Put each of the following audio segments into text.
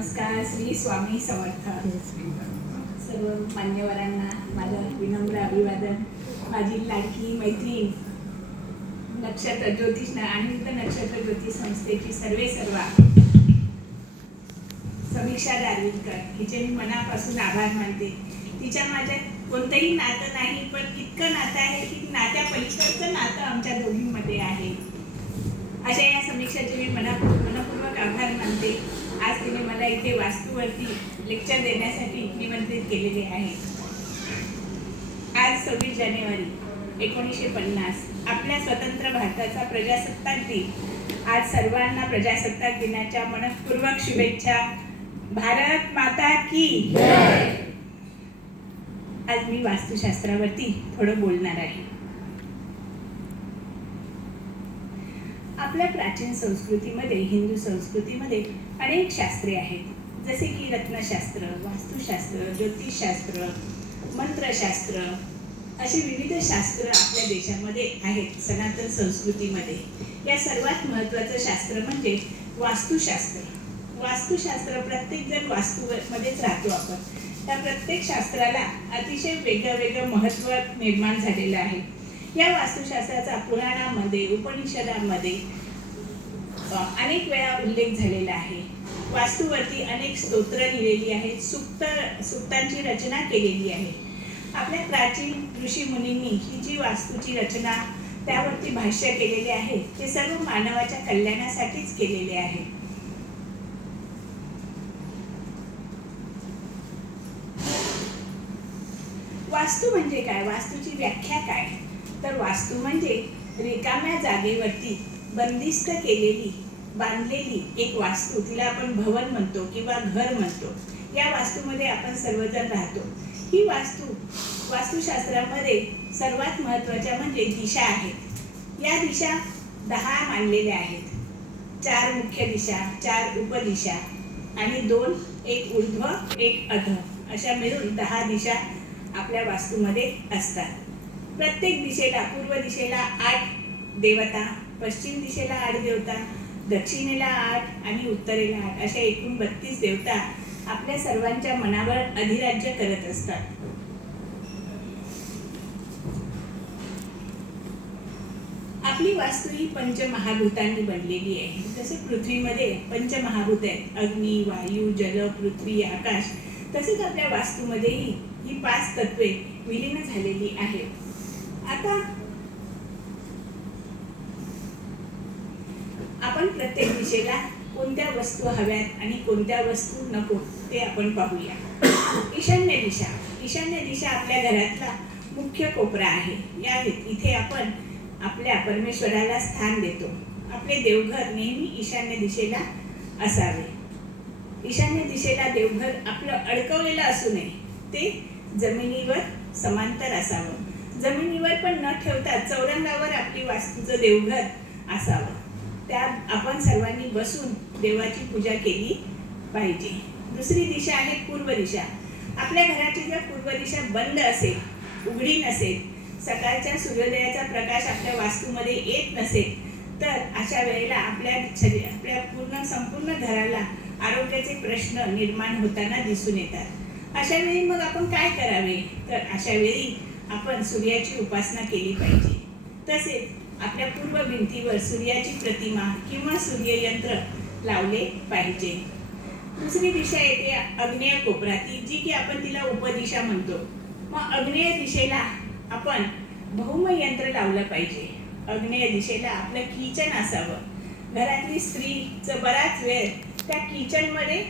नमस्कार. श्री स्वामी समर्थ. सर्व मान्यवरांना माझं विनम्र अभिवादन. माझी लाडकी मैत्रीण नक्षत्र ज्योतिष आणि नक्षत्र ज्योतिष संस्थेची सर्वा समीक्षा दारविलकर हिचे मी मनापासून आभार मानते. तिच्या माझ्यात कोणतंही नातं नाही, पण इतकं नातं आहे की नात्या पलीकडचं नातं आमच्या दोघींमध्ये आहे. अशा या समीक्षाचे मी मनपूर्वक आभार मानते. आज तिने मला इथे वास्तूवरती लेक्चर देण्यासाठी निमंत्रित केलेले आहे. आज 26 जानेवारी 1950 आपल्या स्वतंत्र भारताचा प्रजासत्ताक दिन. आज सर्वांना प्रजासत्ताक दिनाच्या मनपूर्वक शुभेच्छा. भारत माता की जय. आज मी वास्तुशास्त्रावरती थोडं बोलणार आहे. आपल्या प्राचीन संस्कृतीमध्ये, हिंदू संस्कृतीमध्ये अनेक शास्त्रे आहेत, जसे की रत्नशास्त्र, वास्तुशास्त्र, ज्योतिषशास्त्र, मंत्रशास्त्र, असे विविध शास्त्र आपल्या देशामध्ये आहेत. सनातन संस्कृतीमध्ये या सर्वात महत्त्वाचं शास्त्र म्हणजे वास्तुशास्त्र. वास्तुशास्त्र प्रत्येकजण वास्तूमध्येच राहतो आपण. त्या प्रत्येक शास्त्राला अतिशय वेगळं महत्त्व निर्माण झालेलं आहे. या वास्तुशास्त्राचा पुराणामध्ये, उपनिषदामध्ये अनेक वेळा उल्लेख झालेला आहे. वास्तूवरती अनेक स्तोत्र लिहिलेली आहेत, सूक्तांची रचना केलेली आहे. आपल्या प्राचीन ऋषी मुनींनी ही जी वास्तूची रचना, त्यावरती भाष्य केलेले आहे, ते सर्व मानवाच्या कल्याणासाठीच केलेले आहे. वास्तू म्हणजे काय? वास्तूची व्याख्या काय? तर वास्तू म्हणजे रिकाम्या जागेवरती बंदिस्त केलेली, बांधलेली एक वास्तू. तिला आपण भवन म्हणतो किंवा घर म्हणतो. या वास्तूमध्ये आपण सर्वजण राहतो. ही वास्तुशास्त्रामध्ये सर्वात महत्त्वाच्या म्हणजे दिशा आहेत. या दिशा 10 मानलेल्या आहेत. 4 मुख्य दिशा, 4 उपदिशा आणि 2, एक ऊर्ध्व एक अध, अशा मिळून 10 दिशा आपल्या वास्तूमध्ये असतात. प्रत्येक दिशेला, पूर्व दिशेला 8 देवता, पश्चिम दिशेला 8 देवता, दक्षिणेला 8 आणि उत्तरेला 8, अशा एकूण 32 देवता आपल्या सर्वांच्या मनावर अधिराज्य करत असतात. आपली वास्तू ही पंचमहाभूतांनी बनलेली आहे. जसे पृथ्वीमध्ये पंचमहाभूत आहेत, अग्नी, वायू, जल, पृथ्वी, आकाश, तसेच आपल्या वास्तूमध्येही ही 5 तत्वे विलीन झालेली आहेत. आता आपण प्रत्येक दिशेला कोणत्या वस्तू हव्यात आणि कोणत्या वस्तू नको ते आपण पाहूया. ईशान्य दिशा आपल्या घरातला मुख्य कोपरा आहे. इथे आपण आपल्या परमेश्वराला स्थान देतो. आपले देवघर नेहमी ईशान्य दिशेला असावे. ईशान्य दिशेला देवघर आपलं अडकवलेलं असू नये. ते जमिनीवर समांतर असावं. जमिनीवर पण न ठेवता चौरंगावर आपली वास्तूचं देवघर असावं. त्यात आपण सर्वांनी बसून देवाची पूजा केली पाहिजे. दुसरी दिशा आहे पूर्व दिशा. आपल्या घराची जर पूर्व दिशा बंद असेल, उघडी नसेल, सकाळच्या सूर्योदयाचा प्रकाश आपल्या वास्तूमध्ये येत नसेल, तर अशा वेळेला आपल्या संपूर्ण घराला आरोग्याचे प्रश्न निर्माण होताना दिसून येतात. अशा वेळी मग आपण काय करावे? तर अशा वेळी आपण सूर्याची उपासना केली पाहिजे. तसेच आपल्या पूर्व भिंतीवर सूर्याची प्रतिमा किंवा सूर्ययंत्र लावले पाहिजे. दुसरी दिशा येते आग्नेय कोपरा, जी की आपण तिला उपदिशा म्हणतो. मग आग्नेय दिशेला आपण भौमयंत्र लावलं पाहिजे. आग्नेय दिशेला आपलं किचन असावं. घरातली स्त्रीचं बराच वेळ त्या किचनमध्ये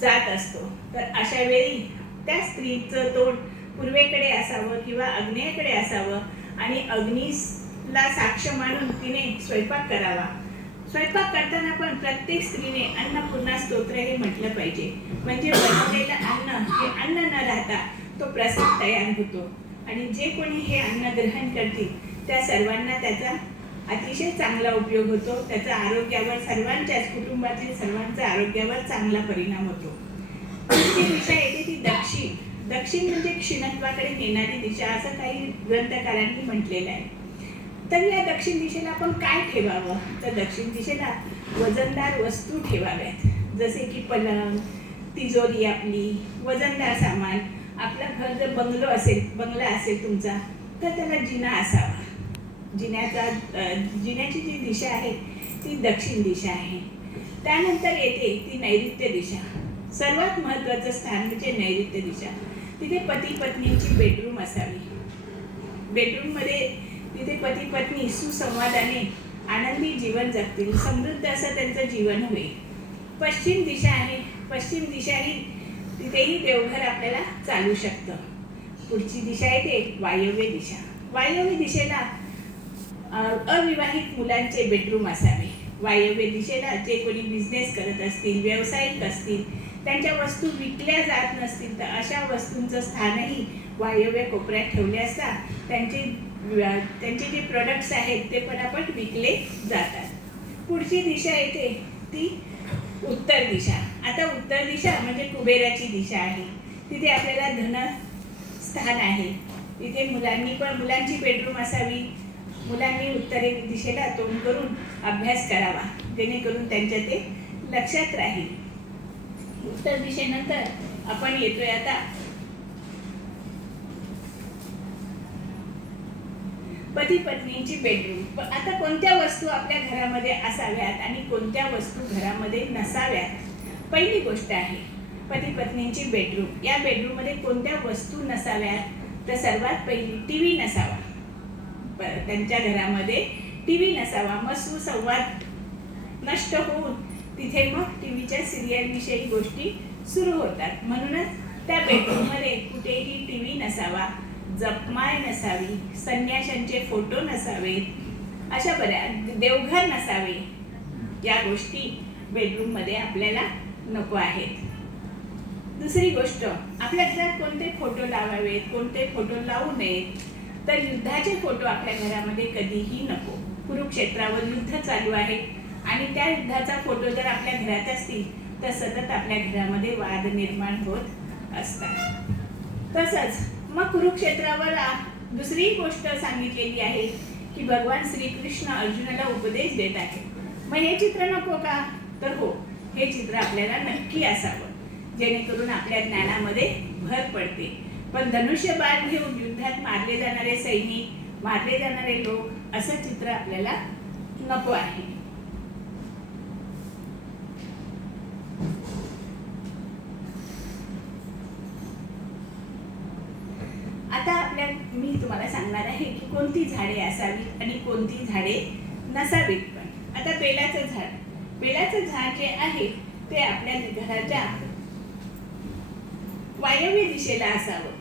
जात असतो. तर अशा वेळी त्या स्त्रीचं तोंड पूर्वेकडे असावं किंवा आग्नेयेकडे असावं आणि अग्नीला साक्ष मानून तिने स्वयंपाक करावा. स्वयंपाक करताना पण प्रत्येक स्त्रीने अन्नपूर्णा स्तोत्र हे म्हटलं पाहिजे. म्हणजे बनवलेलं अन्न हे अन्न न राहता तो प्रसाद तयार होतो आणि जे कोणी हे अन्न ग्रहण करतील त्या सर्वांना त्याचा अतिशय चांगला उपयोग होतो. त्याचा आरोग्यावर, सर्वांच्याच कुटुंबातील सर्वांच्या आरोग्यावर चांगला परिणाम होतो. दुसरी दिशा येते ती दक्षिण. दक्षिण म्हणजे क्षीणत्वाकडे नेणारी दिशा, असं काही ग्रंथकारांनी म्हटलेलं आहे. तर या दक्षिण दिशेला आपण काय ठेवावं? तर दक्षिण दिशेला वजनदार वस्तू ठेवाव्यात. जसे की पलंग, तिजोरी आपली, वजनदार सामान. आपलं घर जर बंगला असेल तुमचा, तर त्याला जिना असावा. जिन्याची जी दिशा आहे ती दक्षिण दिशा आहे. त्यानंतर येते ती नैऋत्य दिशा. सर्वात महत्त्वाचं स्थान म्हणजे नैऋत्य दिशा. तिथे पती पत्नीची बेडरूम असावी. बेडरूममध्ये तिथे पती पत्नी सुसंवादाने आनंदी जीवन जगतील, समृद्ध असं त्यांचं जीवन होईल. पश्चिम दिशा आहे. पश्चिम दिशा ही तिथेही देवघर आपल्याला चालू शकतं. पुढची दिशा येते वायव्य दिशा. वायव्य दिशेला अविवाहित मुलांचे बेडरूम असावे. वायव्य दिशेला जे कोणी बिझनेस करत असतील, व्यावसायिक असतील, त्यांच्या वस्तू विकल्या जात नसतील, तर अशा वस्तूंचं स्थानही वायव्य कोपऱ्यात ठेवले असता त्यांचे जे प्रोडक्ट्स आहेत ते पटापट विकले जातात. पुढची दिशा येते ती उत्तर दिशा. आता उत्तर दिशा म्हणजे कुबेराची दिशा आहे. तिथे आपल्याला धन स्थान आहे. तिथे मुलांची बेडरूम असावी. मुलांनी उत्तर दिशेला तोंड करून अभ्यास करावा, जेणेकरून त्यांच्या ते लक्षात राहील. उत्तर दिशेनंतर आपण येतोय आता पती पत्नींची बेडरूम. आता कोणत्या वस्तू आपल्या घरामध्ये असाव्यात आणि कोणत्या वस्तू घरामध्ये नसाव्यात. पहिली गोष्ट आहे पती पत्नींची बेडरूम. या बेडरूममध्ये कोणत्या वस्तू नसाव्यात, तर सर्वात पहिली टीव्ही नसावा. त्यांच्या घरामध्ये टीव्ही नसावा. मग सुसंवाद नष्ट होऊन तिथे मग टीव्हीच्या सिरियलविषयी गोष्टी सुरू होतात. म्हणूनच त्या बेडरूममध्ये कुठेही टीव्ही नसावा, जपमाळ नसावी, संन्याशांचे फोटो नसावेत, अशा बऱ्याच देवघर नसावे. या गोष्टी बेडरूममध्ये आपल्याला नको आहेत. दुसरी गोष्ट, आपल्या घरात कोणते फोटो लावावेत, कोणते फोटो लावू नयेत, तर युद्धाचे फोटो आपल्या घरामध्ये कधीही नको. कुरुक्षेत्रावर युद्ध चालू आहे आणि त्या युद्धाचा फोटो जर आपल्या घरात असतील तर सतत आपल्या घरामध्ये वाद निर्माण होत असतात. तसंच मग कुरुक्षेत्रावर दुसरी गोष्ट सांगितलेली आहे की भगवान श्रीकृष्ण अर्जुनाला उपदेश देत आहेत. मग हे चित्र नको का, तर हो, हे चित्र आपल्याला नक्की असावं, जेणेकरून आपल्या ज्ञानामध्ये भर पडते. पण धनुष्यबाण घेऊन युद्धात मारले जाणारे सैनिक, मारले जाणारे लोक, असं चित्र आपल्याला नको आहे. आता मी तुम्हाला सांगणार आहे की कोणती झाडे असावीत आणि कोणती झाडे नसावीत. पण आता बेलाचं झाड जे आहे ते आपल्या घराच्या वायव्य दिशेला असावं.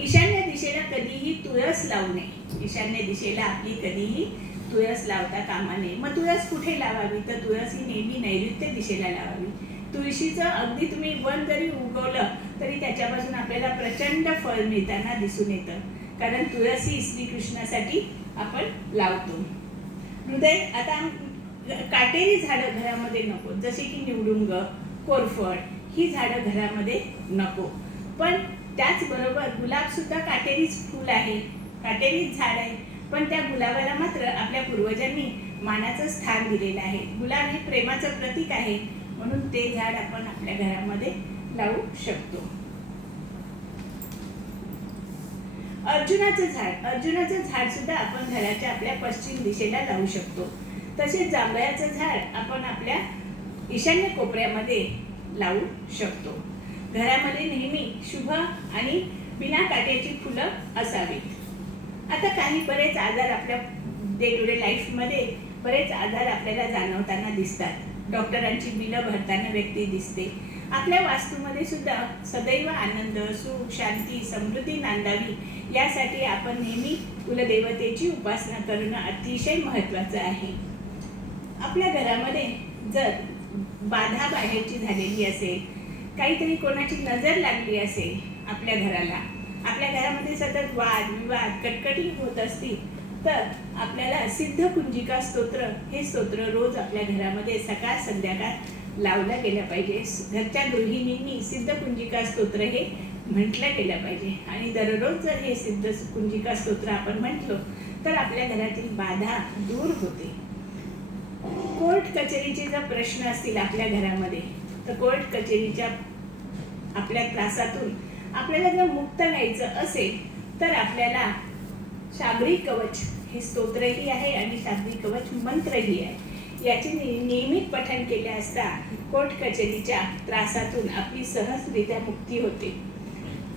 ईशान्य दिशेला कधीही तुळस लावू नये. ईशान्य दिशेला आपली कधीही तुळस लावता कामा नये. मग तुळस कुठे लावावी, तर तुळस ही नेहमी नैऋत्य दिशेला लावावी. तुळशीचं अगदी तुम्ही वन जरी उगवलं तरी त्याच्यापासून आपल्याला प्रचंड फळ मिळताना दिसून येतं, कारण तुळस ही श्रीकृष्णासाठी आपण लावतो. आता काटेरी झाडं घरामध्ये नको, जसे की निवडुंग, कोरफड, ही झाडं घरामध्ये नको. पण त्याचबरोबर गुलाब सुद्धा काटेरीच फूल आहे, काटेरीच झाड आहे. पण त्या गुलाबाला मात्र आपल्या पूर्वजांनी मानाचं स्थान दिलेलं आहे. गुलाब हे प्रेमाचं प्रतीक आहे, म्हणून ते झाड आपण आपल्या घरामध्ये लावू शकतो. अर्जुनाचं झाड सुद्धा आपण घराच्या आपल्या पश्चिम दिशेला लावू शकतो. तसेच जांभळाचं झाड आपण आपल्या ईशान्य कोपऱ्यामध्ये लावू शकतो. घरामध्ये नेहमी शुभ आणि बिना काट्याची फुलं असावीत. आता बरेच आजार आपल्या डे टू डे लाईफमध्ये बरेच आजार आपल्याला जाणवताना दिसतात. डॉक्टरांची बिलं भरताना व्यक्ती दिसते. आपल्या वास्तूमध्ये सुद्धा सदैव आनंद, सुख, शांती, समृद्धी नांदावी, यासाठी आपण नेहमी कुलदेवतेची उपासना करणं अतिशय महत्त्वाचं आहे. आपल्या घरामध्ये जर बाधा बाहेरची झालेली असेल, काहीतरी कोणाची नजर लागली असेल आपल्या घराला, आपल्या घरामध्ये सतत वाद विवाद कटकटी होत असतील, तर आपल्याला सिद्ध कुंजिका स्तोत्र हे स्तोत्र रोज आपल्या घरामध्ये सकाळ संध्याकाळ लावलं गेलं पाहिजे. घरच्या गृहिणींनी सिद्ध कुंजिका स्तोत्र हे म्हटलं गेलं पाहिजे. आणि दररोज जर हे सिद्ध कुंजिका स्तोत्र आपण म्हटलो तर आपल्या घरातील बाधा दूर होते. कोर्ट कचेरीचे जर प्रश्न असतील आपल्या घरामध्ये, तर कोर्ट कचेरीच्या आपल्या त्रासातून आपल्याला जर मुक्त व्हायचं असेल तर आपल्याला शाबरी कवच हे स्तोत्रही आहे आणि शाबरी कवच मंत्रही आहे. याचे नियमित पठण केले असता कोर्ट कचेरीच्या त्रासातून आपली सहजरित्या मुक्ती होते.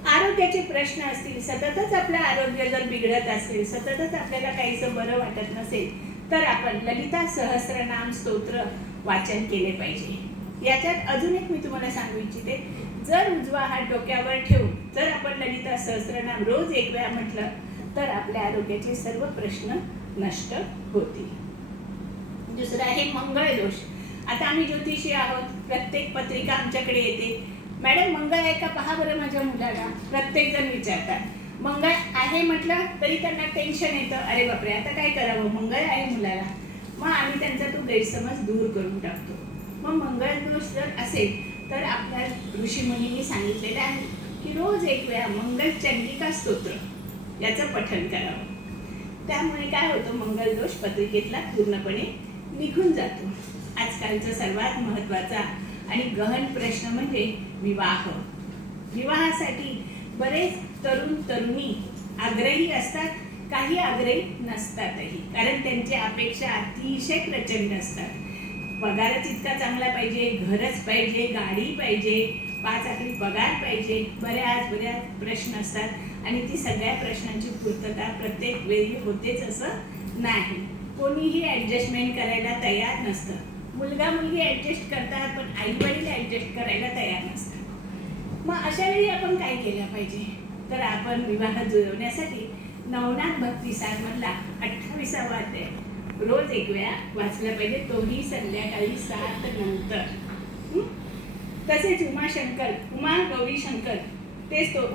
आरोग्याचे प्रश्न असतील, सततच आपलं आरोग्य जर बिघडत असेल, सततच आपल्याला काहीसं बरं वाटत नसेल, तर आपण ललिता सहस्रनाम स्तोत्र वाचन केले पाहिजे. याच्यात अजून एक मी तुम्हाला सांगू इच्छिते, जर उजवा हात डोक्यावर ठेवून जर आपण ललिता सहस्रनाम रोज एक वेळा म्हटलं तर आपल्या आरोग्याचे सर्व प्रश्न नष्ट होतील. दुसरं आहे मंगळ दोष. आता आम्ही ज्योतिषी आहोत, प्रत्येक पत्रिका आमच्याकडे येते, मॅडम मंगळ आहे का पहा बरं माझ्या मुलाला, प्रत्येक जण विचारतात. मंगळ आहे म्हटलं तरी त्यांना टेन्शन येतं, अरे बापरे आता काय करावं, मंगळ आहे मुलाला. मग आम्ही त्यांचा तो गैरसमज दूर करून टाकतो. मग मंगळ दोष जर असेल तर आपल्या ऋषीमुनींनी सांगितलेलं आहे की रोज एक वेळा मंगल चंडिका स्तोत्र याचं पठण करावं. त्यामुळे काय होतं, मंगल दोष पत्रिकेतला पूर्णपणे निघून जातो. आजकालचा सर्वात महत्त्वाचा आणि गहन प्रश्न म्हणजे विवाह. विवाहासाठी बरेच तरुणी आग्रही असतात, काही आग्रही नसतातही, कारण त्यांच्या अपेक्षा अतिशय प्रचंड असतात. पगारच इतका चांगला पाहिजे, घरच पाहिजे, गाडी पाहिजे, 5 आकडी पगार पाहिजे, बऱ्याच प्रश्न असतात आणि ती सगळ्या प्रश्नांची पूर्तता प्रत्येक वेळी होतेच असं नाही. कोणीही ॲडजस्टमेंट करायला तयार नसतं. मुलगा मुलगी ॲडजस्ट करतात पण आईवडील ॲडजस्ट करायला तयार नसतात. मग अशा वेळी आपण काय केलं पाहिजे, तर आपण विवाह जुळवण्यासाठी नवनाथ भक्तिसारमधला 28वा अध्याय रोज एक वेळा वाचला पाहिजे, तोही संध्याकाळी 7 नंतर. तसेच उमा गौरी शंकर तेच तो